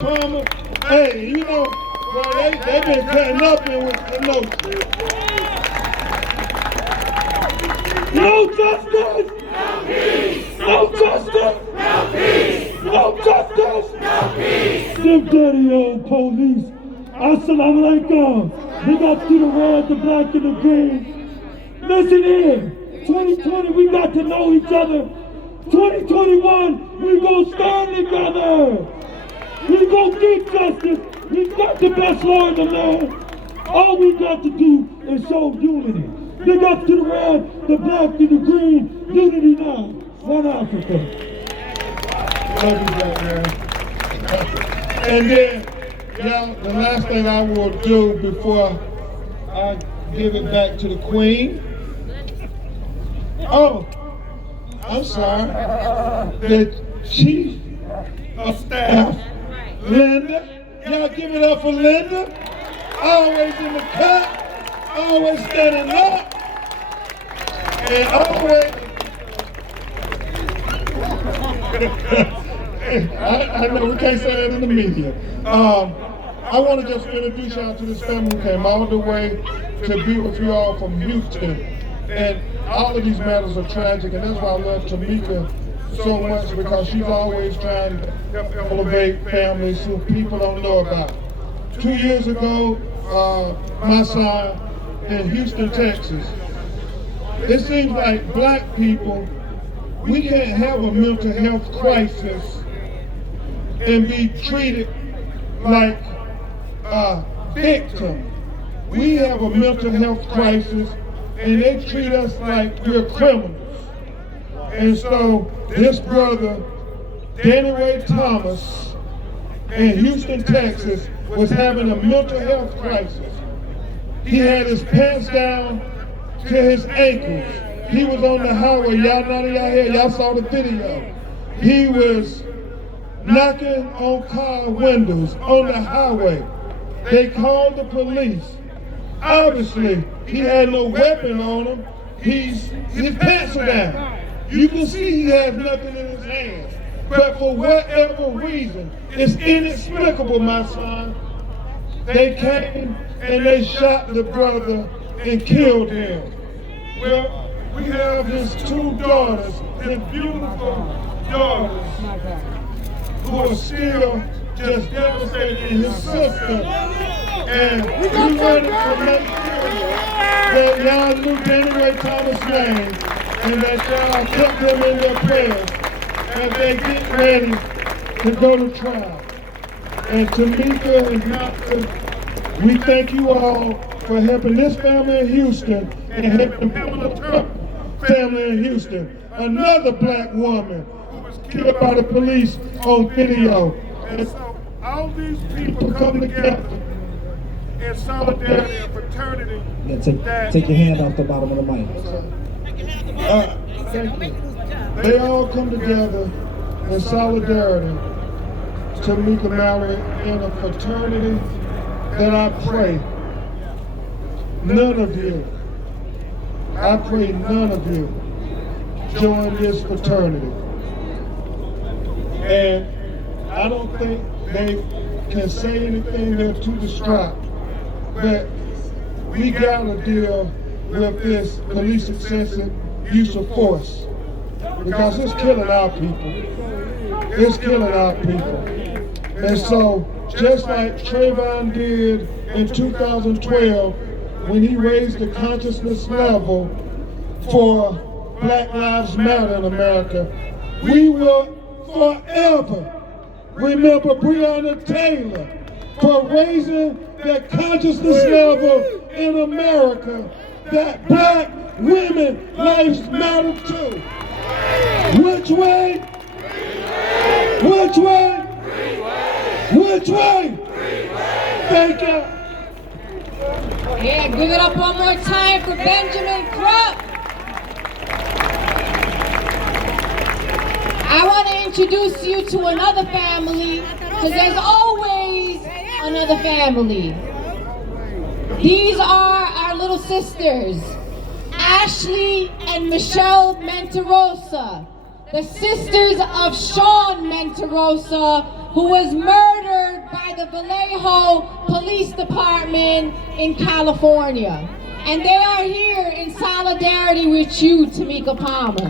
Palmer, hey, you know, well, they been cutting up in with the notion. No justice! No peace! No justice! No peace! No justice! No peace! Them dirty old police. Assalamu alaikum. They got to the red, the black, and the green. Listen here. 2020, we got to know each other. 2021, we gonna stand together. We gonna get justice. We got the best law in the land. All we got to do is show unity. They got to the red, the black, and the green. Unity now. One Africa. Love you, black man. And then, y'all, the last thing I will do before I give it back to the Queen. Oh, I'm sorry. The Chief of Staff, Linda. Y'all give it up for Linda. Always in the cut, always standing up, and always. I know we can't say that in the media. I want to just introduce y'all to this family who came all the way to be with you all from Houston. And all of these matters are tragic, and that's why I love Tamika so much, because she's always trying to help elevate families who people don't know about. 2 years ago, my son in Houston, Texas, it seems like black people, we can't have a mental health crisis and be treated like a victim. We have a mental health crisis and they treat us like we're criminals. And so this brother, Danny Ray Thomas, in Houston, Texas, was having a mental health crisis. He had his pants down to his ankles. He was on the highway. Y'all, none of y'all here, y'all saw the video. He was knocking on car windows on the highway. They called the police. Obviously, he had no weapon on him. His pants are down. You can see he has nothing in his hands. But for whatever reason, it's inexplicable, my son. They came and they shot the brother and killed him. Well, we have his two daughters, his beautiful daughters, who are still just devastated, and his sister. And we wanted to make sure that y'all knew Danny Ray Thomas' name and that y'all kept them in their prayers as they get ready to go to trial. And Tamika and Dr., we thank you all for helping this family in Houston and helping the family in Houston. Another black woman who was killed by the police on video. And so all these people come together in solidarity and fraternity. Yeah, take your hand off the bottom of the mic. Thank you. They all come together in solidarity to Tamika Mallory in a fraternity that I pray none of you, I pray none of you join this fraternity. And I don't think they can say anything, they're too distraught. But we gotta deal with this police excessive use of force, because it's killing our people. It's killing our people. And so, just like Trayvon did in 2012, when he raised the consciousness level for Black Lives Matter in America, we will forever remember Breonna Taylor for raising the consciousness level in America that black women lives matter too. Which way? Which way? Which way? Thank you. Yeah, give it up one more time for Benjamin Krupp. I want to introduce you to another family, because there's always another family. These are our little sisters, Ashley and Michelle Mentarosa, the sisters of Sean Mentarosa, who was murdered Vallejo Police Department in California. And they are here in solidarity with you, Tamika Palmer.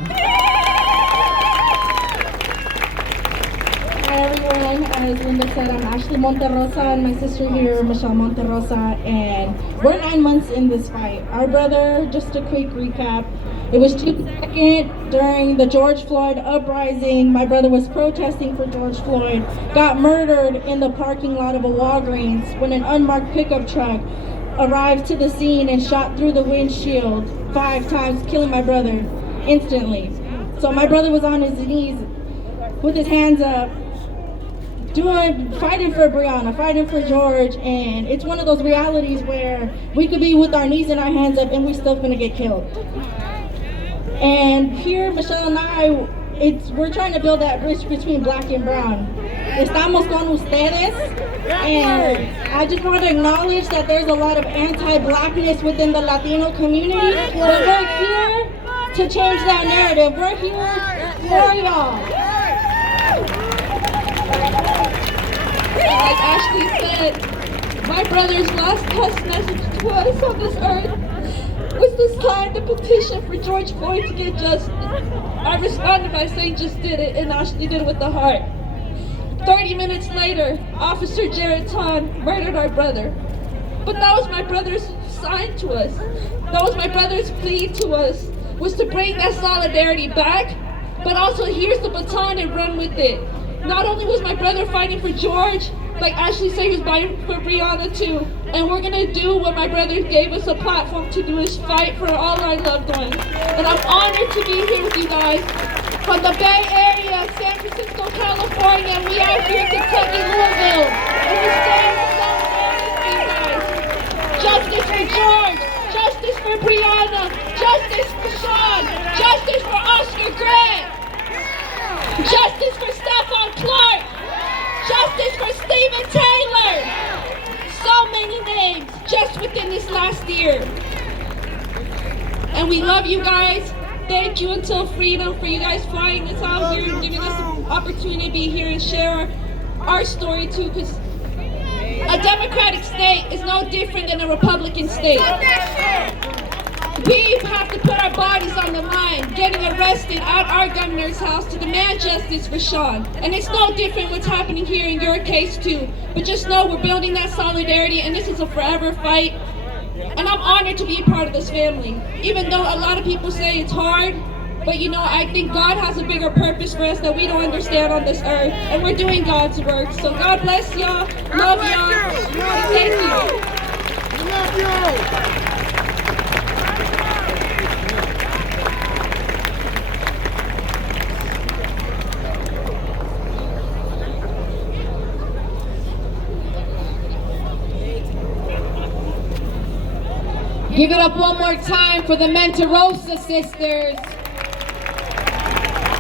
Hi everyone, as Linda said, I'm Ashley Monterosa and my sister here, Michelle Monterosa, and we're 9 months in this fight. Our brother, just a quick recap, it was June 2nd during the George Floyd uprising. My brother was protesting for George Floyd, got murdered in the parking lot of a Walgreens when an unmarked pickup truck arrived to the scene and shot through the windshield 5 times, killing my brother instantly. So my brother was on his knees with his hands up, fighting for Breonna, fighting for George, and it's one of those realities where we could be with our knees and our hands up and we're still gonna get killed. And here, Michelle and I, we're trying to build that bridge between black and brown. Estamos con ustedes, and I just want to acknowledge that there's a lot of anti-blackness within the Latino community, but we're here to change that narrative. We're here for y'all. Like Ashley said, my brother's last text message to us on this earth was to sign the petition for George Floyd to get justice. I responded by saying just did it, and Ashley did it with the heart. 30 minutes later, Officer Jared Ton murdered our brother. But that was my brother's sign to us. That was my brother's plea to us, was to bring that solidarity back, but also here's the baton and run with it. Not only was my brother fighting for George, like Ashley said, he was fighting for Breonna too. And we're gonna do what my brother gave us a platform to do, is fight for all our loved ones. And I'm honored to be here with you guys from the Bay Area, San Francisco, California, and we are here in Kentucky, Louisville. And we stand in solidarity with you guys. Justice for George, justice for Breonna, justice for Sean, justice for Oscar Grant, justice for Stephon Clark, justice for Stephen Taylor. So many names just within this last year. And we love you guys. Thank you until freedom for you guys flying us out here and giving us the opportunity to be here and share our story too, because a Democratic state is no different than a Republican state. We have to put our bodies on the line, getting arrested at our governor's house to demand justice for Sean. And it's no different what's happening here in your case too. But just know we're building that solidarity, and this is a forever fight. And I'm honored to be a part of this family. Even though a lot of people say it's hard, but you know, I think God has a bigger purpose for us that we don't understand on this earth. And we're doing God's work. So God bless y'all, love y'all, and thank you. We love you. Give it up one more time for the Monterosa sisters.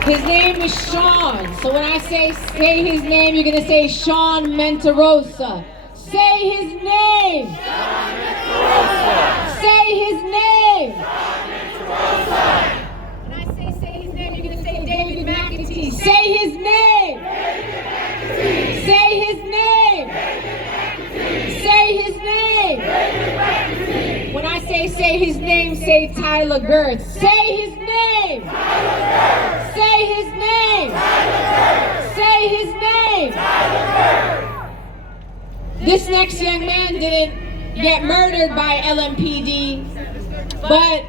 His name is Sean. So when I say his name, you're gonna say Sean Monterosa. Say his name. Sean Monterosa. Say his name. Sean Monterosa. When I say his name, you're gonna say David McAtee. Say his name. David McAtee. Say his name. David McAtee. Say his name. David McAtee. When I say his name, say Tyler Girth. Say his name. Tyler Girth. Say his name. Tyler Girth. Say his name. Tyler Girth. This next young man didn't get murdered by LMPD, but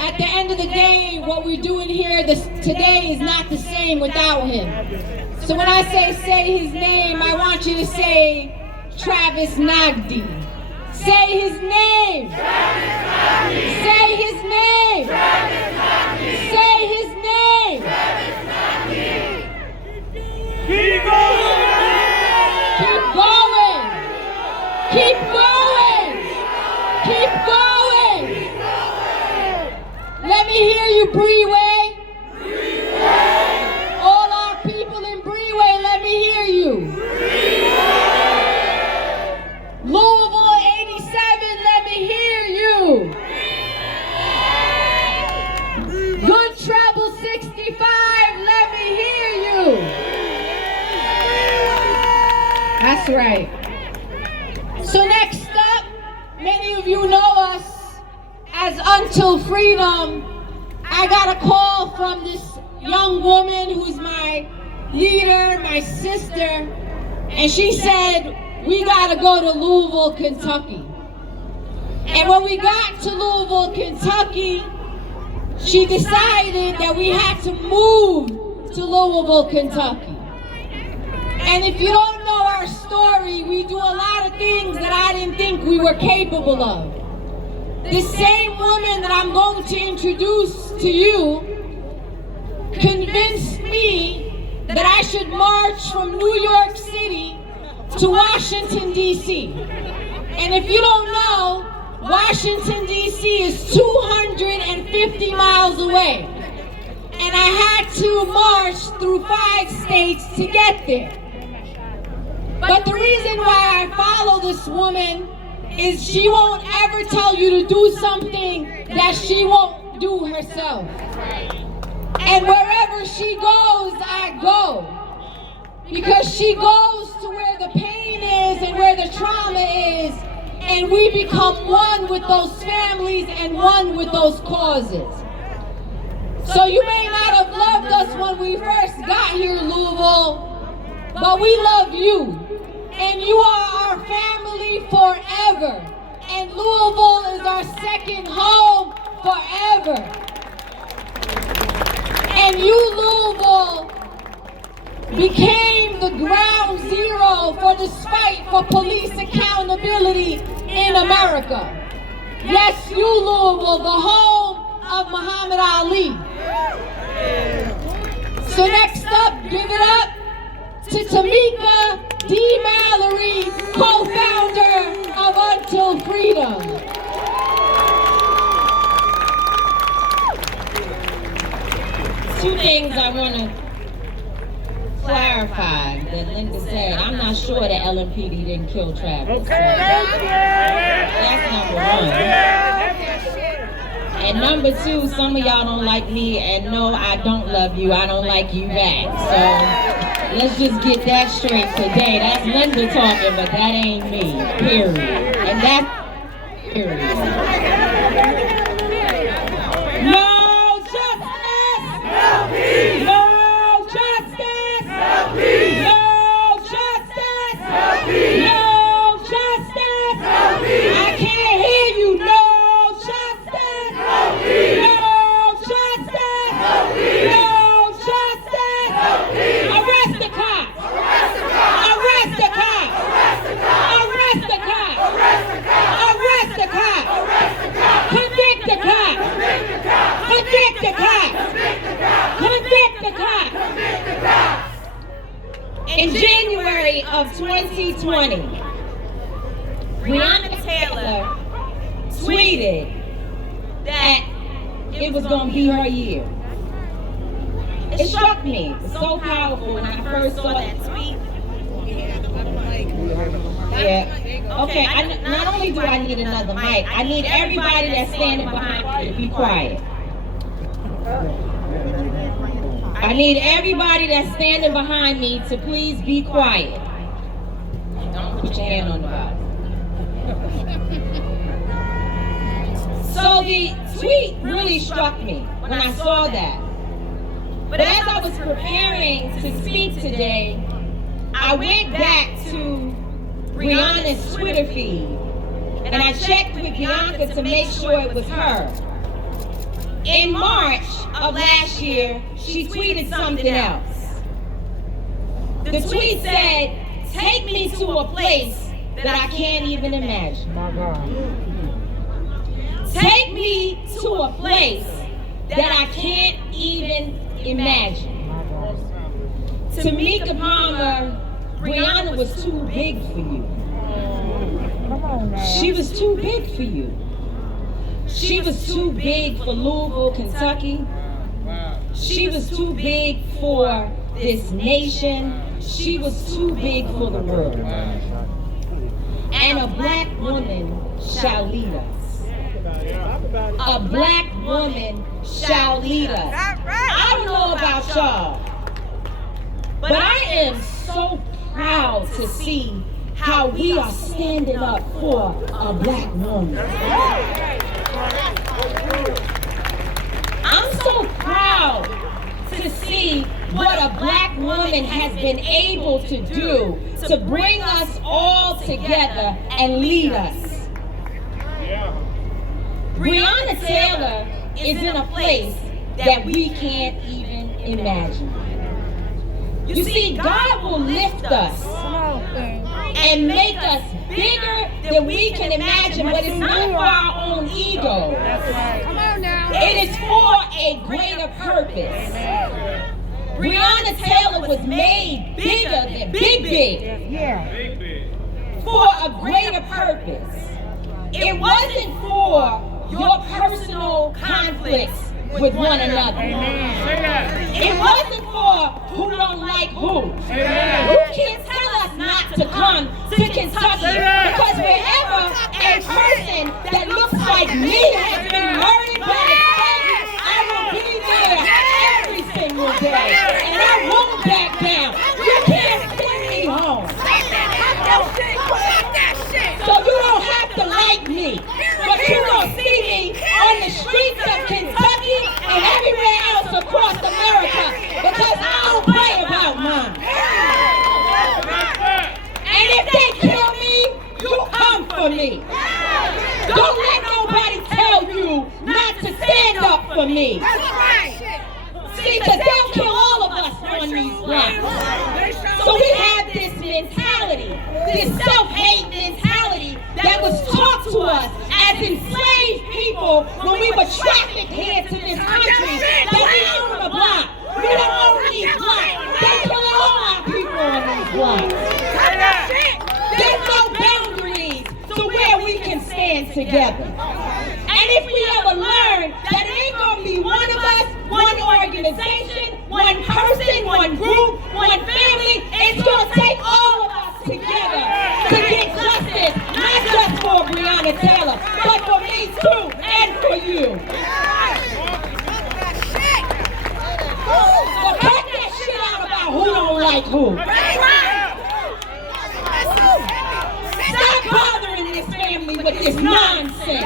at the end of the day, what we're doing here today is not the same without him. So when I say his name, I want you to say Travis Nagdi. Say his name. Travis Nagdi. Say his name. Travis Nagdi. Say his name. Travis Nagdi. Keep going. Keep going. Keep going. Keep going. Let me hear you, Breeway. All our people in Breeway, let me hear you. Louisville 87, let me hear you. Good Trouble 65, let me hear you. That's right. So next up, many of you know us as Until Freedom. I got a call from this young woman who's my leader, my sister, and she said, we gotta go to Louisville, Kentucky. And when we got to Louisville, Kentucky, she decided that we had to move to Louisville, Kentucky. And if you don't know our story, we do a lot of things that I didn't think we were capable of. This same woman that I'm going to introduce to you convinced me that I should march from New York City to Washington, D.C. And if you don't know, Washington, D.C. is 250 miles away. And I had to march through 5 states to get there. But the reason why I follow this woman is she won't ever tell you to do something that she won't do herself. And wherever she goes, I go. Because she goes to where the pain is and where the trauma is, and we become one with those families and one with those causes. So you may not have loved us when we first got here, Louisville, but we love you. And you are our family forever. And Louisville is our second home forever. And you, Louisville, became the ground zero for this fight for police accountability in America. Yes, you, Louisville, the home of Muhammad Ali. So next up, give it up to Tamika D. Mallory, co-founder of Until Freedom. Two things I want to clarify that Linda said. I'm not sure that LMPD didn't kill Travis. So that's number one. And number two, some of y'all don't like me, and no, I don't love you. I don't like you back. So let's just get that straight today. That's Linda talking, but that ain't me, period. And that's period. No justice! No peace! No justice! No peace! No justice! No peace! No justice! No peace! I can't hear you. No justice! No peace! No justice! No peace! No justice! No peace! Arrest the cops! Arrest the cops! Arrest the cops! Arrest the cops! Convict the cops! Convict the cops! Convict the cops! In January of 2020, Breonna Taylor tweeted that it was going to be her year. It struck me. It was so powerful when I first saw that tweet. Yeah. Okay, not only do I need another mic, I need everybody that's standing behind me to be quiet. I need everybody that's standing behind me to please be quiet. Don't put your hand on the Bible. So the tweet really struck me when I saw that. But as I was preparing to speak today, I went back to Breonna's Twitter feed and I checked with Bianca to make sure it was her. In March of last year, she tweeted something else. The tweet said, "Take me to a place that I can't even imagine." Take me to a place that I can't even imagine. Tamika Palmer, Breonna was too big for you. She was too big for you. She was too big for Louisville, Kentucky. She was too big for this nation. She was too big for the world. And a black woman shall lead us. A black woman shall lead us. I don't know about y'all, but I am so proud to see how we are standing up for a black woman. I'm so proud to see what a black woman has been able to do to bring us all together and lead us. Breonna Taylor is in a place that we can't even imagine. You see, God will lift us and make us bigger than we can imagine, but it's not for our own ego. It is for a greater purpose. Breonna Taylor was made bigger than big, for a greater purpose. It wasn't for your personal conflicts with one another. It wasn't for who don't like who. You can't tell us not to come to Kentucky, because wherever a person that looks like me has been murdered by the state, I will be there every single day, and I won't back down. You can't send me home. So you don't have to like me, but you don't see me on the streets of Kentucky and everywhere else across America, because I don't play about mine. And if they kill me, you come for me. Don't let nobody tell you not to stand up for me. See, because they'll kill all of us on these blocks. So we have this mentality, this self-hate mentality that was taught to us as enslaved people when we were trafficked here to this country, that we own the block. We don't own these blocks. They kill all our people on these blocks. There's no boundaries to where we can stand together. And if we ever learn that it ain't gonna be one of us, one organization, one person, one group, one family, it's gonna take all of us together to get justice, not just for Breonna Taylor, but for me too, and for you. So cut that shit out about who don't like who. Stop bothering this family with this nonsense.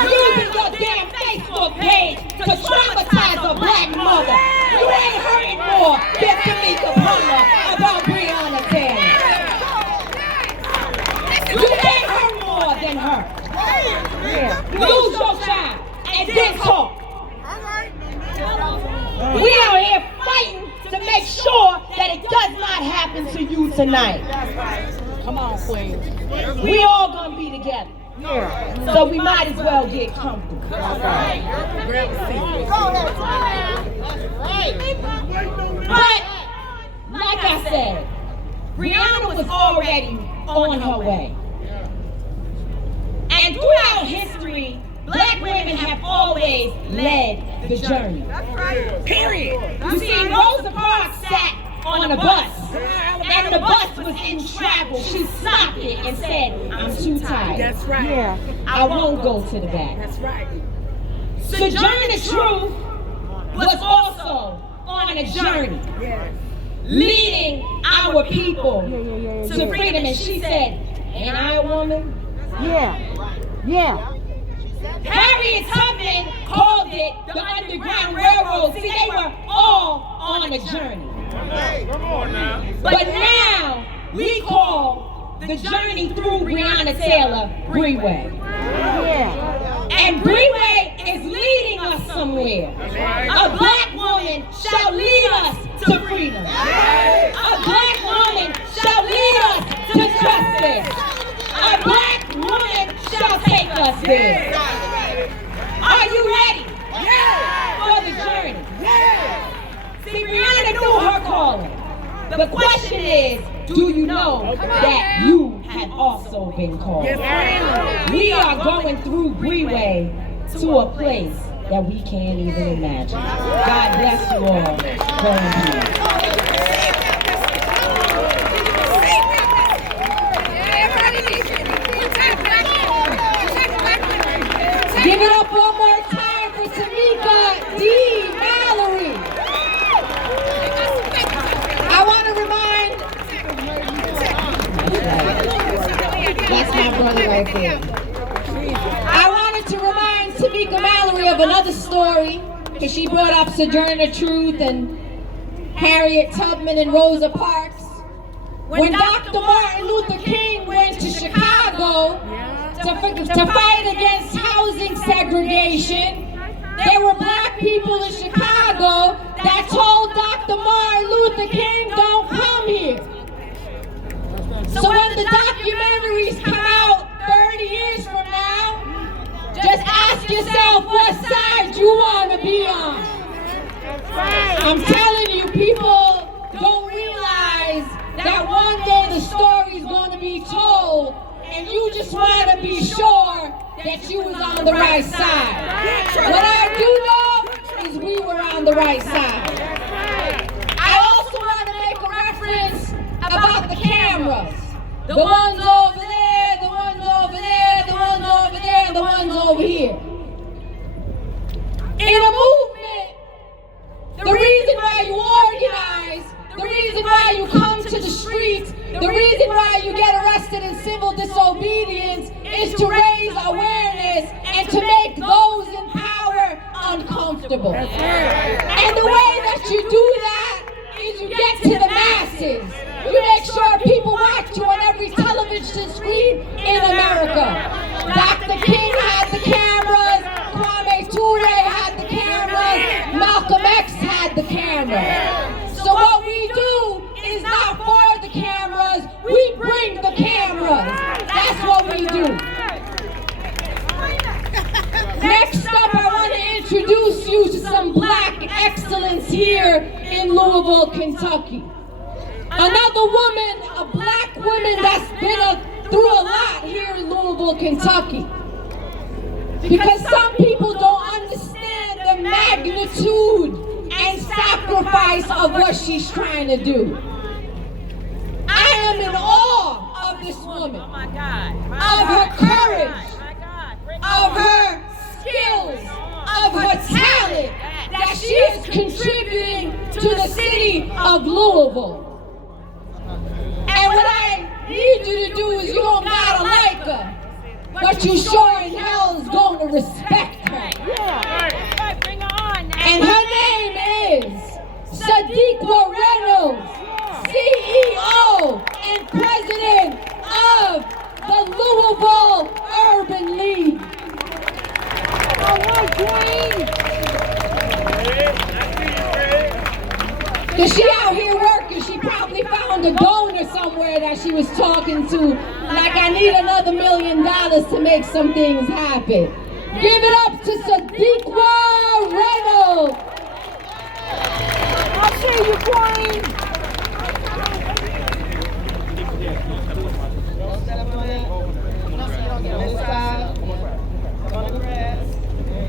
Using your damn Facebook page to traumatize a black mother. You ain't hurting more than Tamika Palmer about Breonna Taylor. You can't hurt more than her. Lose your child and then talk. We out here fighting to make sure that it does not happen to you tonight. Come on, Queen. We all gonna be together. So we might as well get comfortable. But, like I said, Breonna was already on her way. And throughout history, black women have always led the journey. Period. You see, Rosa Parks sat on a bus, and the bus was in travel. She stopped it and said, I'm too tired. That's right. Yeah. I won't go to the back. That's right. Sojourner Truth was also on a journey, leading our people to freedom. And she said, ain't I a woman? Yeah. Harriet Tubman called it the Underground Railroad. See, they were all on a journey. But now we call the journey through Breonna Taylor Breeway. And Breeway is leading us somewhere. A black woman shall lead us to freedom. A black woman shall lead us to justice. A black woman shall take us there. Are you ready for the journey? See, Breonna knew her calling. The question is, do you know that you have also been called? We are going through Breeway to a place that we can't even imagine. God bless you all. Go in peace. Give it up one more time for Tamika D. Mallory. I want to remind That's my brother right there. I wanted to remind Tamika Mallory of another story, because she brought up Sojourner Truth and Harriet Tubman and Rosa Parks. When Dr. Martin Luther King went to Chicago to fight against housing segregation, there were black people in Chicago that told Dr. Martin Luther King, don't come here. So when the documentaries come out 30 years from now, just ask yourself what side you want to be on. I'm telling you, people don't realize that one day the story's going to be told, and you just want to be sure that you was on the right side. What I do know is we were on the right side. I also want to make a reference about the cameras. The ones over there, the ones over there, the ones over there, and the ones over here. In a movement, the reason why you organize, the reason why you come to the streets, the reason why you get arrested in civil disobedience is to raise awareness and to make those in power uncomfortable. And the way that you do that is you get to the masses. You make sure people watch you on every television screen in America. Dr. King had the cameras, Kwame Ture had the cameras, Malcolm X had the cameras. So what we do is not for the cameras, we bring the cameras. That's what we do. Next up, I want to introduce you to some black excellence here in Louisville, Kentucky. Another woman, a black woman that's been through a lot here in Louisville, Kentucky. Because some people don't understand the magnitude and sacrifice of what she's trying to do. I am in awe of this woman, of her courage, of her skills, of her talent that she is contributing to the city of Louisville. And what I need you to do is you don't gotta like her, but you sure in hell is going to respect her. And her name is Sadiqa Reynolds, CEO and President of the Louisville Urban League. Cause she out here working, she probably found a donor somewhere that she was talking to, like, I need another $1 million to make some things happen. Give it up to Sadiqa Reynolds. I see you, Queen.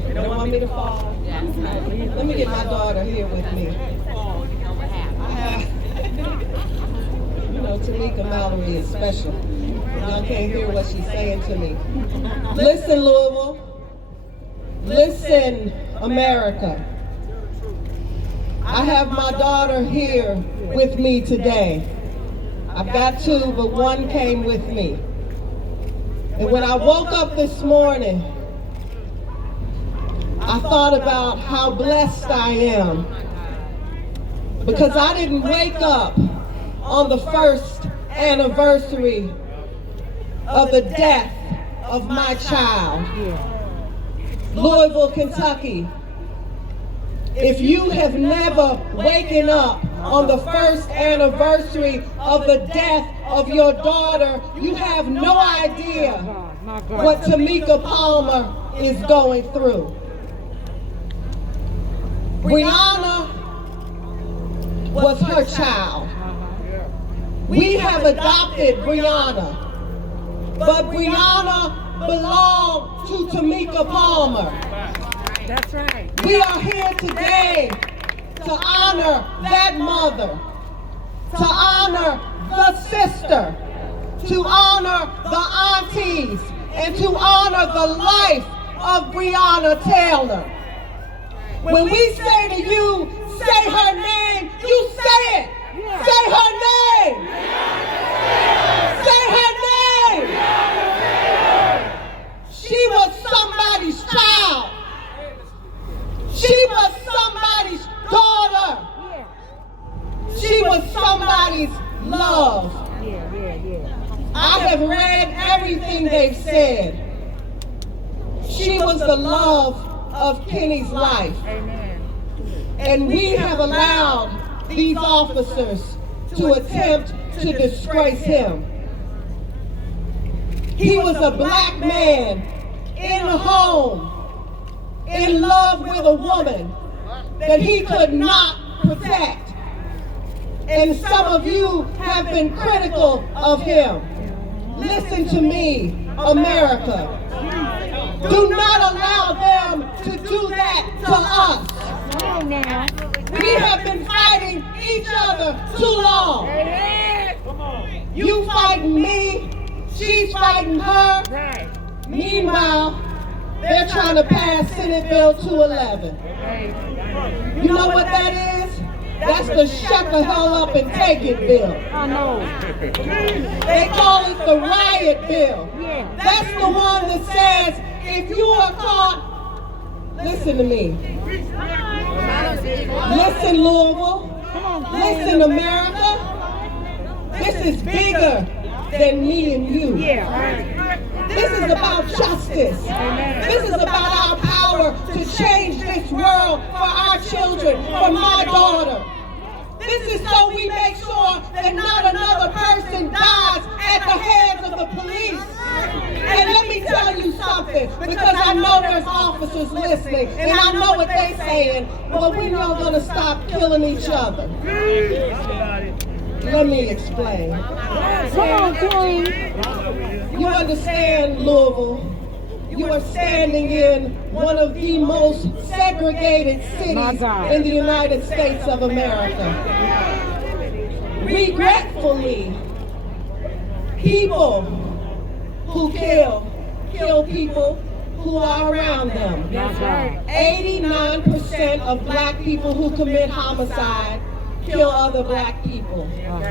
They don't want me to fall. Let me get my daughter here with me. Tamika Mallory is special. Y'all can't hear what she's saying to me. Listen, Louisville. Listen, America. I have my daughter here with me today. I've got two, but one came with me. And when I woke up this morning, I thought about how blessed I am. Because I didn't wake up on the first anniversary of the death of my child. Louisville, Kentucky. If you have never waken up on the first anniversary of the death of your daughter, you have no idea what Tamika Palmer is going through. Breonna was her child. We have adopted Breonna, but Breonna belonged to Tamika Palmer. That's right. We are here today to honor that mother, to honor the sister, to honor the aunties, and to honor the life of Breonna Taylor. When we say to you, say her name, you say it. Say her name. Say her name. I have read everything they've said. She was the love of Kenny's life. And we have allowed these officers to attempt to disgrace him. He was a black man in a home, in love with a woman that he could not protect. And some of you have been critical of him. Listen to me, America. Do not allow them to do that to us. We have been fighting each other too long. You fighting me, she's fighting her. Meanwhile, they're trying to pass Senate Bill 211. You know what that is? That's the shut the hell up and take it bill. They call it the riot bill. That's the one that says if you are caught, listen to me. Listen, Louisville. Listen, America. This is bigger than me and you. This is about justice. This is about our power to change this world for our children, for my daughter. This is so we make sure that not another person dies at the hands of the police. And let me tell you something, because I know there's officers listening, and I know what they're saying. Well, we're not going to stop killing each other. Let me explain. You understand, Louisville? You are standing in one of the most segregated cities in the United States of America. Regretfully, people who kill people who are around them. 89% of black people who commit homicide kill other black people.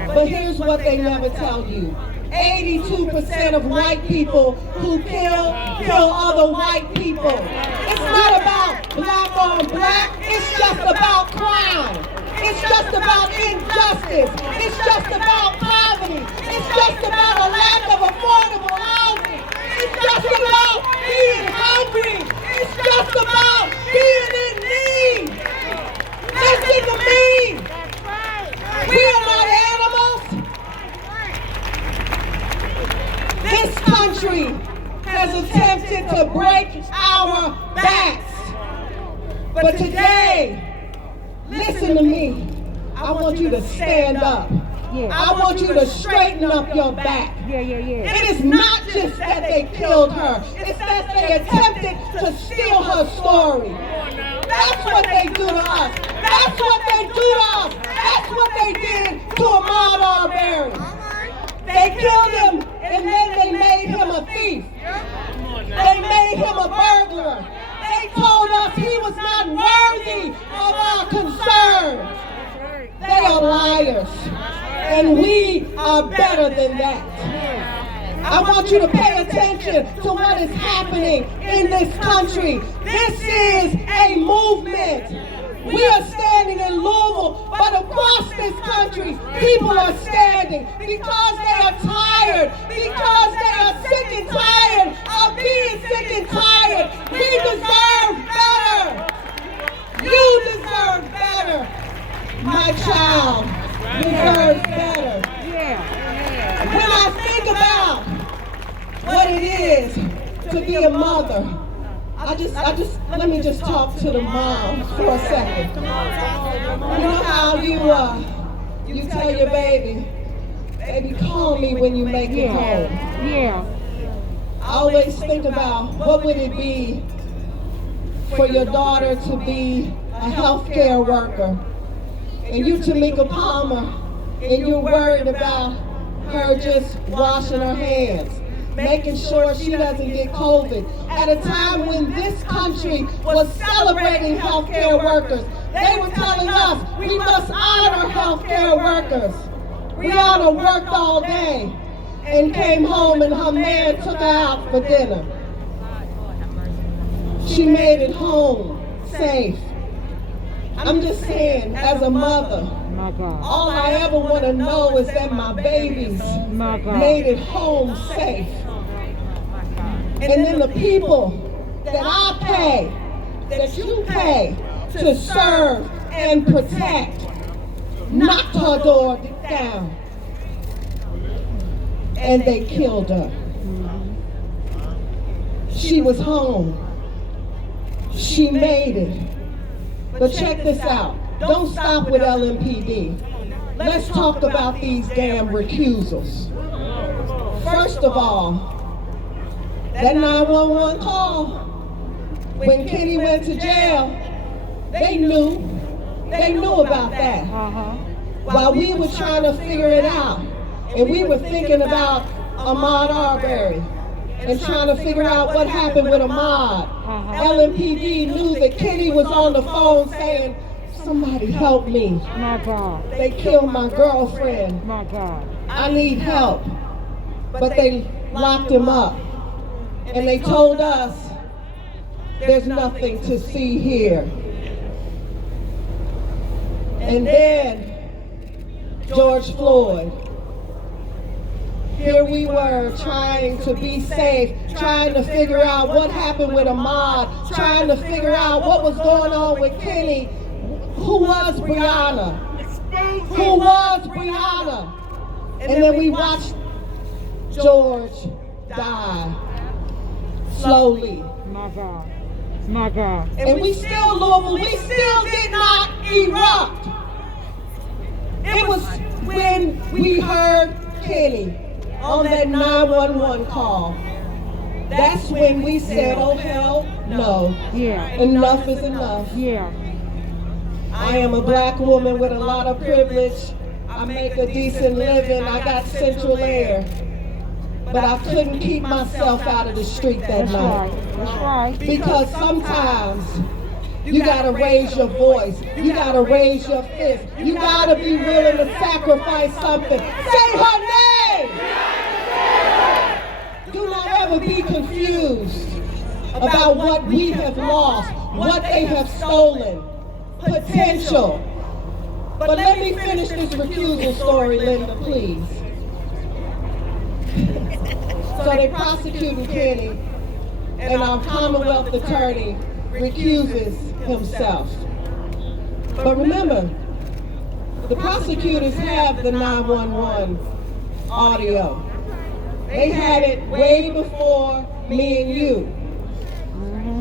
But here's what they never tell you. 82% of white people who kill other white people. It's not about black on black. It's just about crime. It's just about injustice. It's just about poverty. It's just about a lack of affordable housing. It's just about being hungry. It's just about being in need. Listen to me. We are not animals. This country has attempted to break our backs. But today, listen to me. I want you to stand up. I want you to straighten up your back. It is not just that they killed her. It's that they attempted to steal her story. That's what they do to us. That's what they do to us. That's what they did to Ahmaud Arbery. They killed him and then they made him a thief. They made him a burglar. They told us he was not worthy of our concern. They are liars. And we are better than that. I want you to pay attention to what is happening in this country. This is a movement. We are standing in Louisville, but across this country, people are standing because they are tired, because they are sick and tired of being sick and tired. We deserve better. You deserve better. My child deserves better. When I think about what it is to be a mother, let me just talk to the moms for a second. You know how you tell your baby, call me when you make it home. I always think about what would it be for your daughter to be a healthcare worker, and you, Tamika Palmer, and you're worried about her just washing her hands, making sure she doesn't get COVID. At a time when this country was celebrating healthcare workers, they were telling us we must honor healthcare workers. Brionna worked all day and came home and her man took her out for dinner. She made it home safe. I'm just saying, as a mother, My God. All I ever want to know is that my babies My God. made it home safe. And then the people that I pay, that you pay to serve and protect, knocked her door down. And they killed her. She was home. She made it. But check this out. Don't stop with LMPD. Let's talk about these damn recusals. First of all, that 911 call, when Kenny went to jail, they knew about that. While we were trying to figure it out, and we were thinking about Ahmaud Arbery, and trying to figure out what happened with Ahmaud. LMPD knew that Kenny was on the phone saying, somebody help me. My God. They killed my girlfriend. My God. I need help. But they locked him up. And they told us, there's nothing to see here. And then, George Floyd. Here we were trying to be safe, trying to figure out what happened with Ahmaud, trying to figure out what was going on with Kenny. Who was Breonna? Who was Breonna? And then we watched George die slowly. My God. My God. And we still, Louisville, we still did not erupt. It was when we heard Kenny on that 911 call. That's when we said, oh hell no. Yeah. Enough is enough. Yeah. I am a black woman with a lot of privilege. I make a decent living. I got central air. But I couldn't keep myself out of the street that That's night. right. That's right. Because sometimes you gotta raise your voice. You gotta raise your fist. You gotta be willing to sacrifice something. Say her name! Do not ever be confused about what we have lost, what they have stolen. Potential. But let me finish this recusal story, Linda, please. So they prosecuting Kenny, and our Commonwealth attorney recuses himself. But remember, the prosecutors have the 911 audio. They had it way before me and you.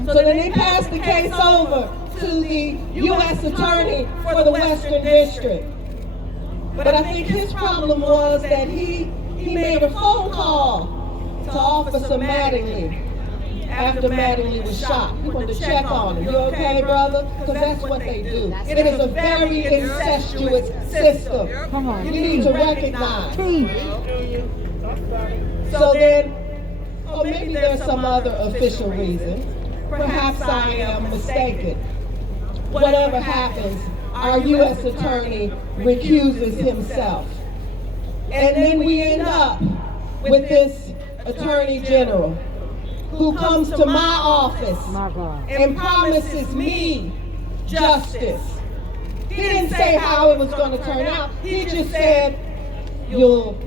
So then they passed the case over to the U.S. Attorney for the Western District. But I think his problem was that he made a phone call to Officer Mattingly after Mattingly was shot. He wanted to check on him. You okay, brother? Because that's what they do. It is a very incestuous system. Come on. You need to recognize. So then, or maybe there's some other official reason. Perhaps I am mistaken. Whatever happens, our U.S. Attorney recuses himself. And then we end up with this Attorney General who comes to my office My God. and promises me justice. He didn't say how it was going to turn out. He just said, you'll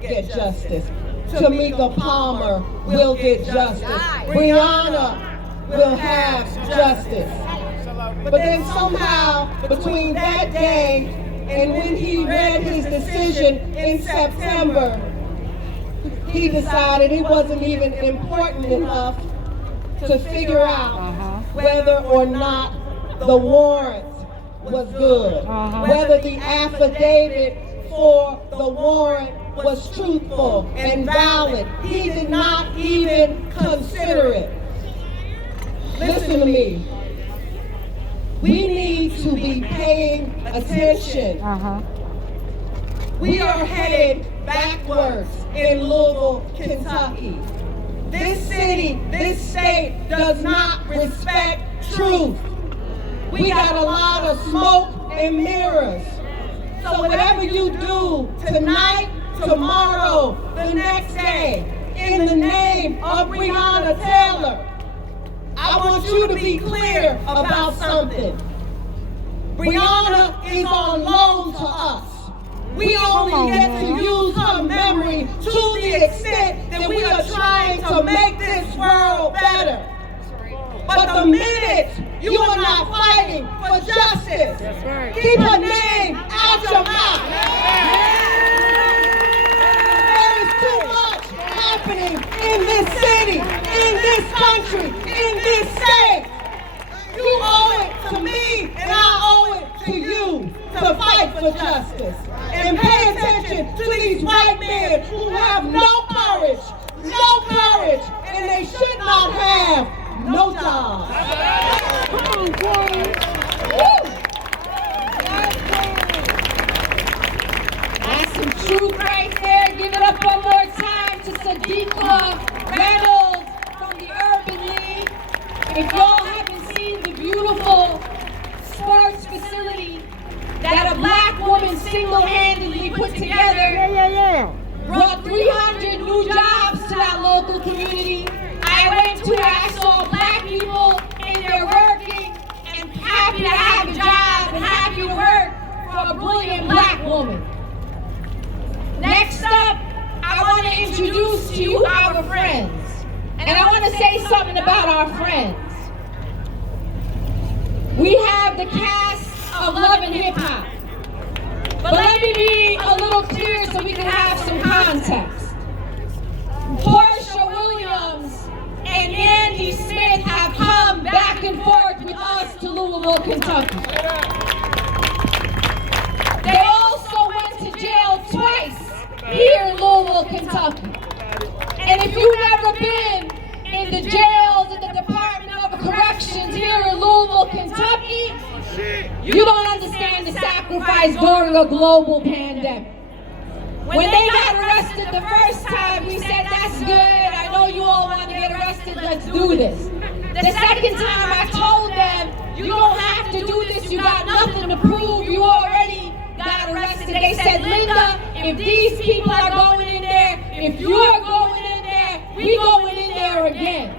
get justice. Tamika Palmer will get justice. Breonna will have justice. But then somehow, between that day and when he read his decision in September, he decided it wasn't even important enough to figure out whether or not the warrant was good, whether the affidavit for the warrant was truthful and valid. He did not even consider it. Listen to me. We need to be paying attention. We are headed backwards in Louisville, Kentucky. This city, this state does not respect truth. We got a lot of smoke and mirrors. So whatever you do tonight, tomorrow, the next day, in the name of Breonna Taylor, I want you to be clear about something. Breonna is on loan to us. We only get to use her memory to the extent that we are trying to make this world better. But the minute you are not fighting for justice, keep her name out your mouth. There is too much happening in this city, in this country, in this state. You owe it to me, and I owe it to you to fight for justice. And pay attention to these white men who have no courage, and they should not have no jobs. That's some truth right there. Give it up one more time to Sadiqa Reynolds from the Urban League. If y'all haven't seen the beautiful sports facility that a black woman single-handedly put together, brought 300 new jobs to that local community. I went to it, I saw black people in there working and happy to have a job and happy to work for a brilliant black woman. Next up, I want to introduce to you our friends. And I want to say something about our friends. We have the cast of Love and Hip Hop. But let me be a little clear so we can have some context. Portia Williams and Andy Smith have come back and forth with us to Louisville, Kentucky. They also went to jail twice here in Louisville, Kentucky. And if you've ever been in the jails in the Department of Corrections here in Louisville, Kentucky, you don't understand the sacrifice during a global pandemic. When they got arrested the first time, we said, that's good. I know you all want to get arrested. Let's do this. The second time, I told them, you don't have to do this. You got nothing to prove. You already got arrested. They said, Linda, if these people are going in there, if you're going in there, we going in there again.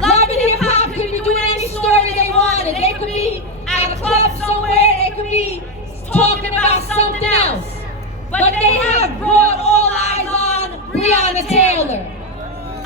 Love and Hip Hop could be doing any story they wanted. They could be at a club somewhere. They could be talking about something else. But they have brought all eyes on Breonna Taylor,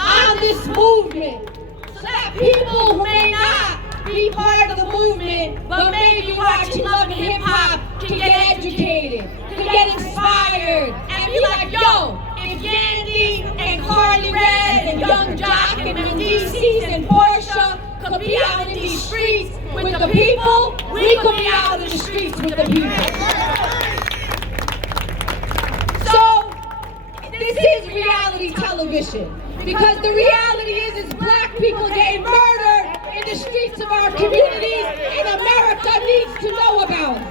on this movement, so that people who may not be part of the movement, but maybe watching Love and Hip Hop, can get educated, can get inspired, and be like, yo, if Yandy and Carly Red and Young Jock and Mendices and Portia could be out in these streets with the people, we could be out in the streets with the people. So, this is reality television. Because the reality is black people getting murdered in the streets of our communities, and America needs to know about it.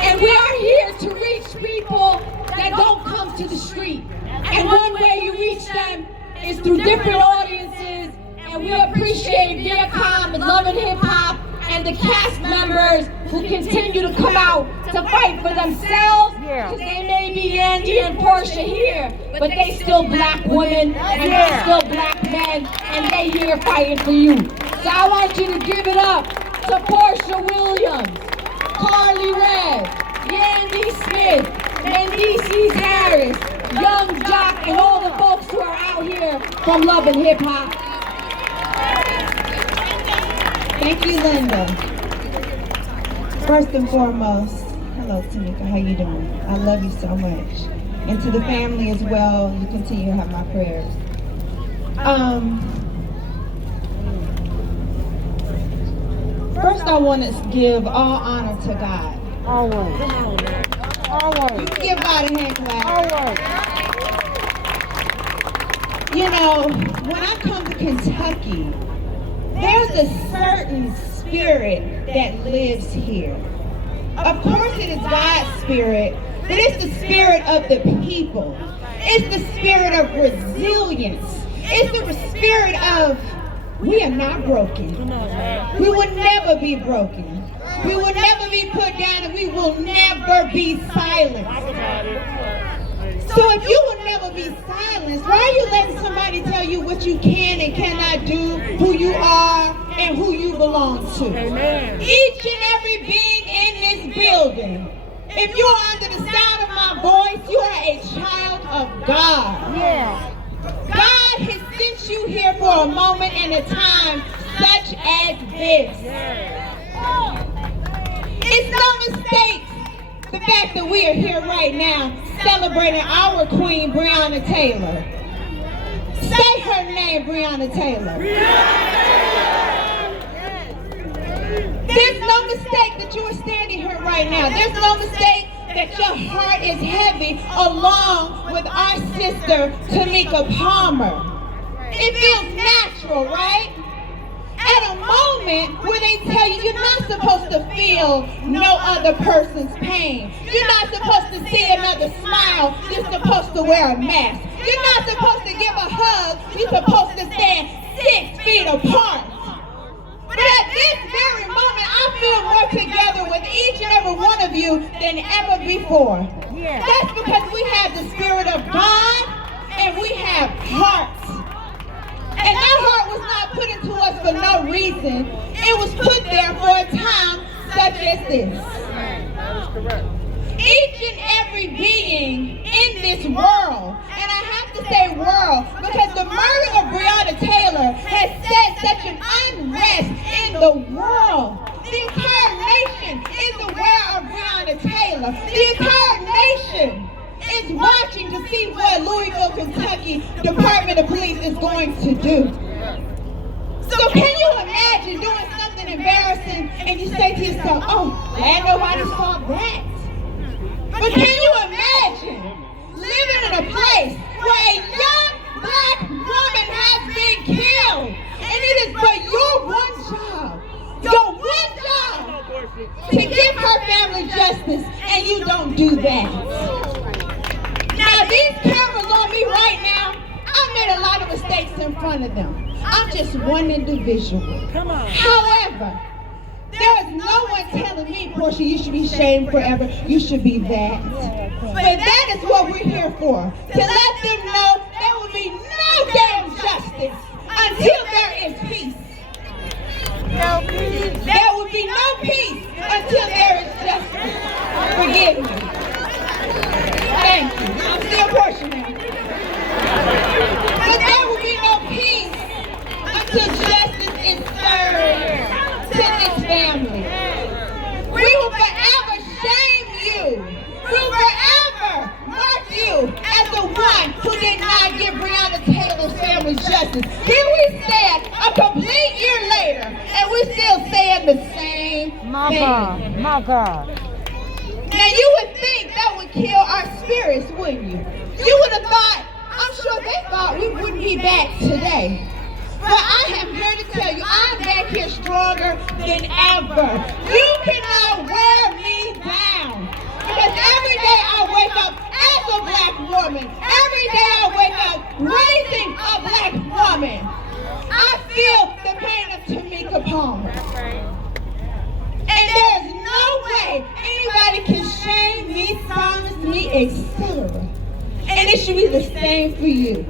And we are here to reach people that don't come to the street. And one way you reach them is through different audiences, and we appreciate Viacom and Love and Hip Hop and the cast members who continue to come out to fight for themselves, because they may be Yandy and Portia here, but they still black women, and they still black men, and they here fighting for you. So I want you to give it up to Portia Williams, Carly Red, Yandy Smith, Mendices Harris, Young Jock, and all the folks who are out here from Love and Hip Hop. Thank you, Linda. First and foremost, hello, Tamika, how you doing? I love you so much. And to the family as well, you continue to have my prayers. First, I want to give all honor to God. Always. Come on now. Always. You can give God a hand clap. Always. You know, when I come to Kentucky, there's a certain spirit that lives here. Of course it is God's spirit, but it's the spirit of the people. It's the spirit of resilience. It's the spirit of, we are not broken. We will never be broken. We will never be put down, and we will never be silenced. So if you will never be silenced, why are you letting somebody tell you what you can and cannot do, who you are, and who you belong to. Amen. Each and every being in this building, if you're under the sound of my voice, you are a child of God. Yeah. God has sent you here for a moment and a time such as this. It's no mistake the fact that we are here right now celebrating our queen, Breonna Taylor. Say her name, Breonna Taylor. There's no mistake that you are standing here right now. There's no mistake that your heart is heavy along with our sister, Tamika Palmer. It feels natural, right? At a moment where they tell you you're not supposed to feel no other person's pain. You're not supposed to see another smile. You're supposed to wear a mask. You're not supposed to give a hug. You're supposed to stand 6 feet apart. But at this very moment, I feel more together with each and every one of you than ever before. Yeah. That's because we have the Spirit of God and we have hearts. And that heart was not put into us for no reason. It was put there for a time such as this. That is correct. Each and every being in this world, and I have to say world, because the murder of Breonna Taylor has set such an unrest in the world. The entire nation is aware of Breonna Taylor. The entire nation is watching to see what Louisville, Kentucky Department of Police is going to do. So can you imagine doing something embarrassing and you say to yourself, oh, glad nobody saw that. But can you imagine living in a place where a young black woman has been killed and it is but your one job to give her family justice and you don't do that. Now these cameras on me right now, I made a lot of mistakes in front of them. I'm just one individual. Come on. However, there is no one telling me, Portia, you should be shamed forever. You should be that. But that is what we're here for. To let them know there will be no damn justice until there is peace. No peace. There will be no peace until there is justice. Forgive me. Thank you. I'm still Portia now. But there will be no peace until justice is served to this family. We will forever shame you. We will forever mark you as the one who did not give Breonna Taylor's family justice. Here we stand a complete year later, and we're still saying the same thing. My God. Now you would think that would kill our spirits, wouldn't you? You would have thought, I'm sure they thought we wouldn't be back today. But I am here to tell you, I'm back here stronger than ever. You cannot wear me down. Because every day I wake up as a black woman. Every day I wake up raising a black woman. I feel the pain of Tamika Palmer. And there's no way anybody can shame me, silence me, etc. And it should be the same for you.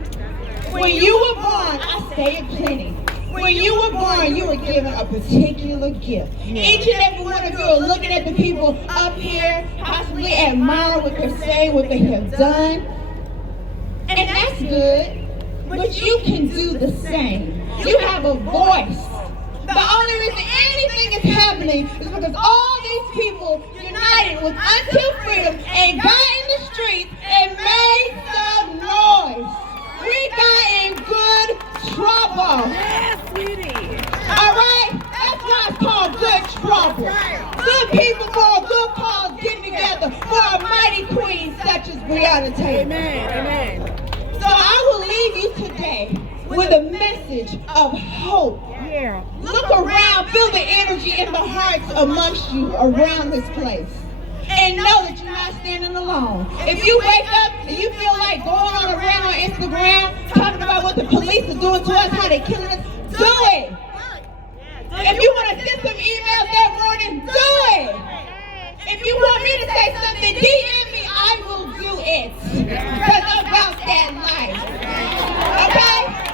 When you were born, I say it plenty. When you were born, you were given a particular gift. Each and every one of you are looking at the people up here, possibly admire what they're saying, what they have done. And that's good, but you can do the same. You have a voice. The only reason anything is happening is because all these people united with Until Freedom and got in the streets and made some noise. We got in good trouble. Yes, sweetie. All right? That's why it's called good trouble. Good people for a good cause getting together for a mighty queen such as Breonna Taylor. Amen. So I will leave you today with a message of hope. Yeah. Look around, feel the energy in the hearts amongst you around this place. And know that you're not standing alone. If you wake up and you feel like going on a rant on Instagram, talking about what the police are doing to us, how they're killing us, do it. If you want to send some emails that morning, do it. If you want me to say something, DM me, I will do it. Because I'm about that life. Okay?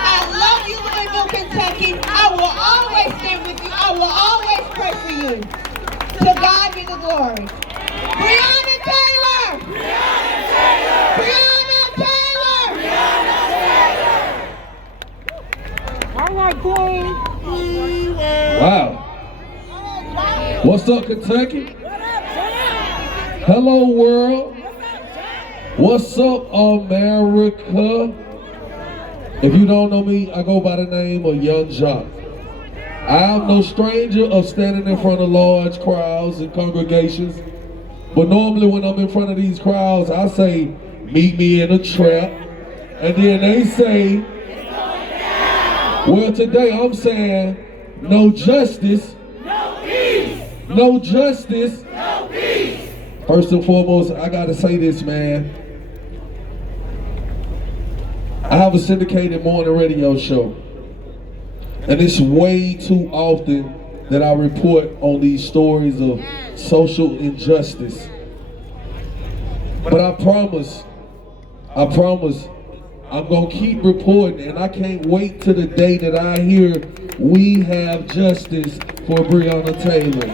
I love you, Louisville, Kentucky. I will the glory. Breonna Taylor! Breonna Taylor! All right, Queen. Wow. What's up, Kentucky? Hello, world. What's up, America? If you don't know me, I go by the name of Young Jock. I am no stranger of standing in front of large crowds and congregations. But normally when I'm in front of these crowds, I say, meet me in a trap. And then they say, well, today I'm saying, no justice, no peace. No justice, no peace. First and foremost, I gotta say this, man. I have a syndicated morning radio show. And it's way too often that I report on these stories of social injustice. But I promise, I'm gonna keep reporting, and I can't wait till the day that I hear we have justice for Breonna Taylor.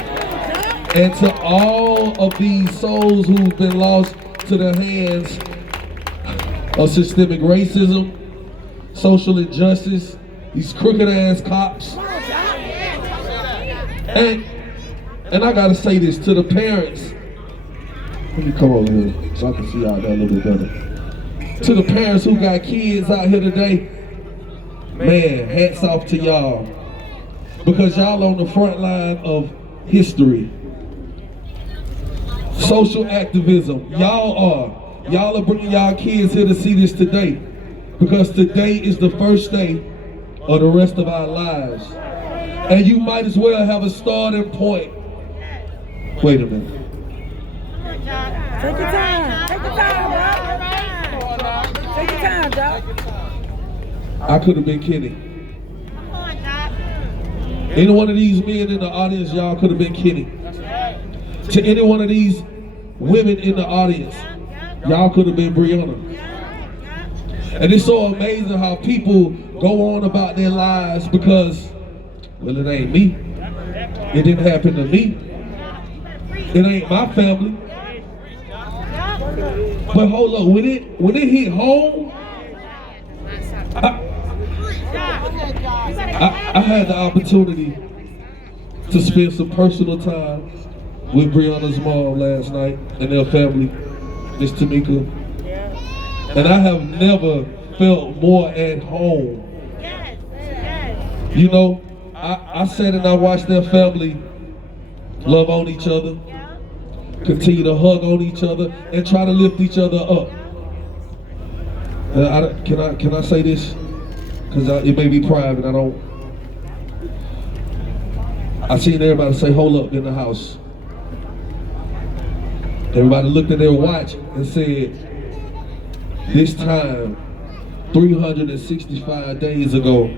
And to all of these souls who've been lost to the hands of systemic racism, social injustice, these crooked ass cops. And I gotta say this to the parents. Let me come over here so I can see y'all there a little bit better. To the parents who got kids out here today, man, hats off to y'all. Because y'all on the front line of history. Social activism, y'all are bringing y'all kids here to see this today. Because today is the first day of the rest of our lives. And you might as well have a starting point. Wait a minute. Take your time. Take your time, bro. Take your time, Doc. I could have been Kenny. Any one of these men in the audience, y'all could have been Kenny. To any one of these women in the audience, y'all could have been Breonna. And it's so amazing how people go on about their lives because, well, it ain't me. It didn't happen to me. It ain't my family. But hold up, when it hit home, I had the opportunity to spend some personal time with Breonna's mom last night and their family, Miss Tamika. And I have never felt more at home. You know, I sat and I watched their family love on each other, continue to hug on each other, and try to lift each other up. Can I say this? Because it may be private. I seen everybody say, hold up, in the house. Everybody looked at their watch and said, this time, 365 days ago,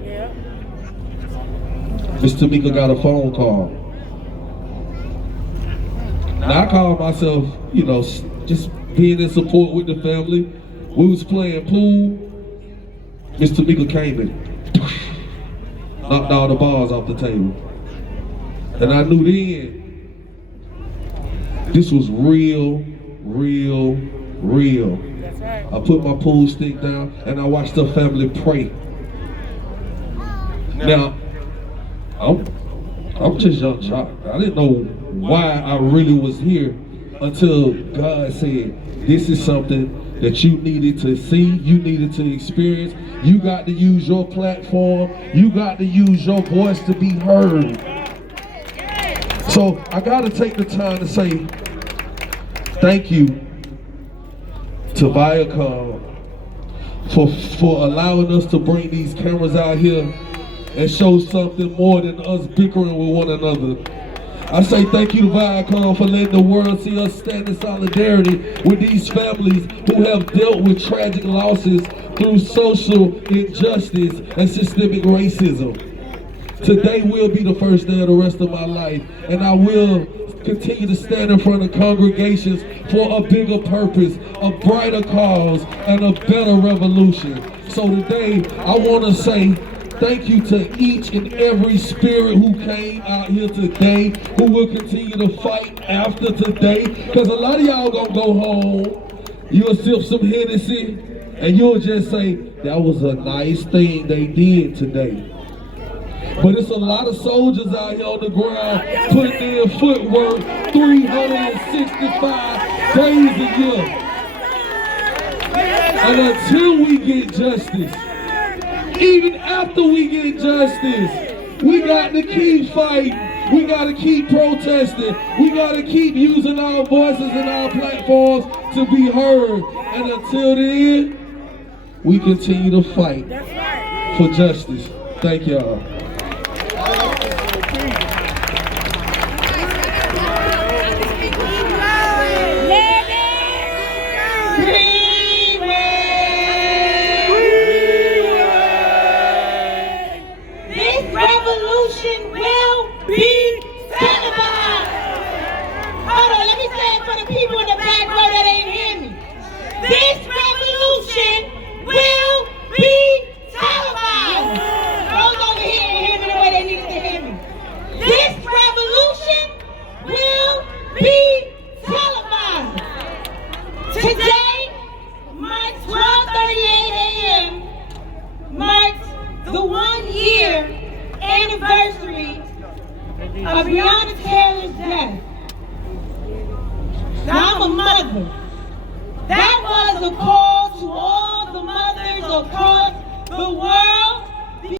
Miss Tamika got a phone call. Now I call myself, you know, just being in support with the family. We was playing pool. Miss Tamika came in, knocked all the balls off the table. And I knew then, this was real. I put my pool stick down and I watched the family pray. Now, I'm just Young Jock. I didn't know why I really was here until God said, this is something that you needed to see, you needed to experience. You got to use your platform. You got to use your voice to be heard. So I got to take the time to say thank you to Viacom for allowing us to bring these cameras out here and show something more than us bickering with one another. I say thank you to Viacom for letting the world see us stand in solidarity with these families who have dealt with tragic losses through social injustice and systemic racism. Today will be the first day of the rest of my life, and I will continue to stand in front of congregations for a bigger purpose, a brighter cause, and a better revolution. So today, I want to say Thank you to each and every spirit who came out here today, who will continue to fight after today. Because a lot of y'all gonna go home, you'll sip some Hennessy, and you'll just say, that was a nice thing they did today. But it's a lot of soldiers out here on the ground putting in footwork 365 days a year. And until we get justice, even after we get justice, we got to keep fighting. We got to keep protesting. We got to keep using our voices and our platforms to be heard. And until then, we continue to fight for justice. Thank y'all. Revolution will be televised. Hold on, let me say it for the people in the back row that ain't hear me. This revolution will be televised. Those over here ain't hear me the way they needed to hear me. This revolution will be televised. Today, marks 12:38 a.m. marks the 1 year anniversary of Breonna Taylor's death. Now, I'm a mother. That was a call to all the mothers across the world